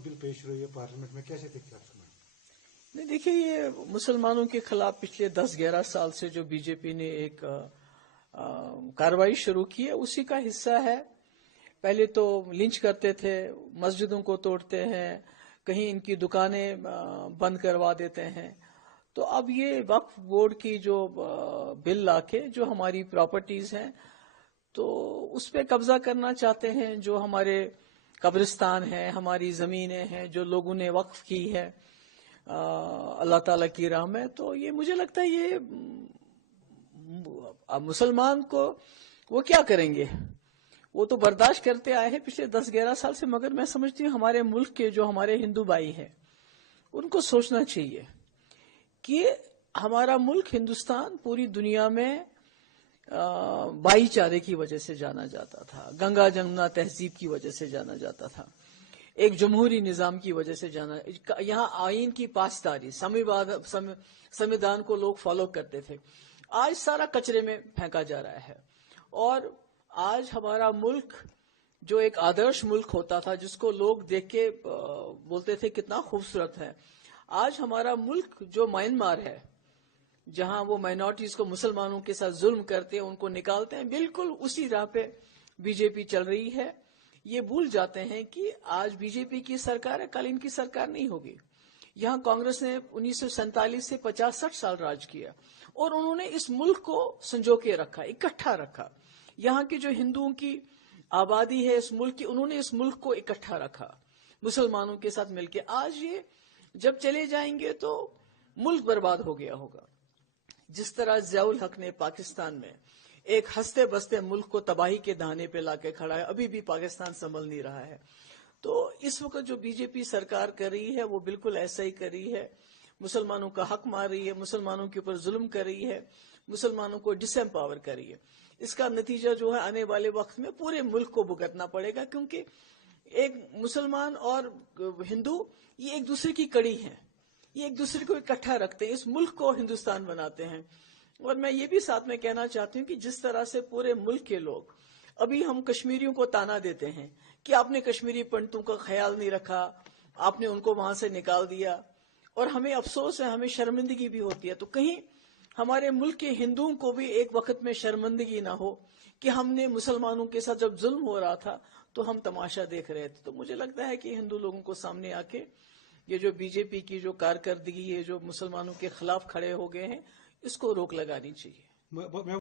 Bill पेश हुई है पार्लियामेंट में, कैसे देखते हैं आप? नहीं, देखिए, ये मुसलमानों के खिलाफ पिछले 10-11 साल से जो बीजेपी ने एक कार्रवाई शुरू की है, उसी का हिस्सा है। पहले तो लिंच करते थे, मस्जिदों को तोड़ते हैं, कहीं इनकी दुकानें बंद करवा देते हैं। तो अब ये वक्फ बोर्ड की जो बिल लाके जो हमारी प्रॉपर्टीज हैं, तो उस पे कब्जा करना चाहते हैं। जो हमारे कब्रिस्तान हैं, हमारी जमीनें हैं, जो लोगों ने वक्फ की है अल्लाह ताला की राह में, तो ये मुझे लगता है ये अब मुसलमान को वो क्या करेंगे, वो तो बर्दाश्त करते आए हैं पिछले 10-11 साल से। मगर मैं समझती हूँ हमारे मुल्क के जो हमारे हिंदू भाई हैं, उनको सोचना चाहिए कि हमारा मुल्क हिंदुस्तान पूरी दुनिया में भाईचारे की वजह से जाना जाता था, गंगा जमुना तहजीब की वजह से जाना जाता था, एक जमहूरी निजाम की वजह से जाना, यहाँ आइन की पासदारी, संविधान को लोग फॉलो करते थे। आज सारा कचरे में फेंका जा रहा है। और आज हमारा मुल्क जो एक आदर्श मुल्क होता था, जिसको लोग देख के बोलते थे कितना खूबसूरत है, आज हमारा मुल्क जो म्यांमार है, जहां वो माइनॉरिटीज को, मुसलमानों के साथ जुल्म करते हैं, उनको निकालते हैं, बिल्कुल उसी राह पे बीजेपी चल रही है। ये भूल जाते हैं कि आज बीजेपी की सरकार है, कल इनकी सरकार नहीं होगी। यहाँ कांग्रेस ने 1947 से 50-60 साल राज किया और उन्होंने इस मुल्क को संजो के रखा, इकट्ठा रखा। यहाँ की जो हिंदुओं की आबादी है इस मुल्क की, उन्होंने इस मुल्क को इकट्ठा रखा मुसलमानों के साथ मिलकर। आज ये जब चले जाएंगे तो मुल्क बर्बाद हो गया होगा। जिस तरह ज़ियाउल हक ने पाकिस्तान में एक हंसते बसते मुल्क को तबाही के दाने पे लाके खड़ा है, अभी भी पाकिस्तान संभल नहीं रहा है। तो इस वक्त जो बीजेपी सरकार कर रही है, वो बिल्कुल ऐसा ही कर रही है। मुसलमानों का हक मार रही है, मुसलमानों के ऊपर जुल्म कर रही है, मुसलमानों को डिसएम्पावर कर रही है। इसका नतीजा जो है आने वाले वक्त में पूरे मुल्क को भुगतना पड़ेगा, क्योंकि एक मुसलमान और हिंदू ये एक दूसरे की कड़ी हैं, ये एक दूसरे को इकट्ठा रखते हैं, इस मुल्क को हिंदुस्तान बनाते हैं। और मैं ये भी साथ में कहना चाहती हूँ कि जिस तरह से पूरे मुल्क के लोग, अभी हम कश्मीरियों को ताना देते हैं कि आपने कश्मीरी पंडितों का ख्याल नहीं रखा, आपने उनको वहां से निकाल दिया, और हमें अफसोस है, हमें शर्मिंदगी भी होती है। तो कहीं हमारे मुल्क के हिंदुओं को भी एक वक्त में शर्मिंदगी ना हो कि हमने मुसलमानों के साथ जब जुल्म हो रहा था तो हम तमाशा देख रहे थे। तो मुझे लगता है कि हिंदू लोगों को सामने आके ये जो बीजेपी की जो कारकर्दगी है, जो मुसलमानों के खिलाफ खड़े हो गए हैं, इसको रोक लगानी चाहिए।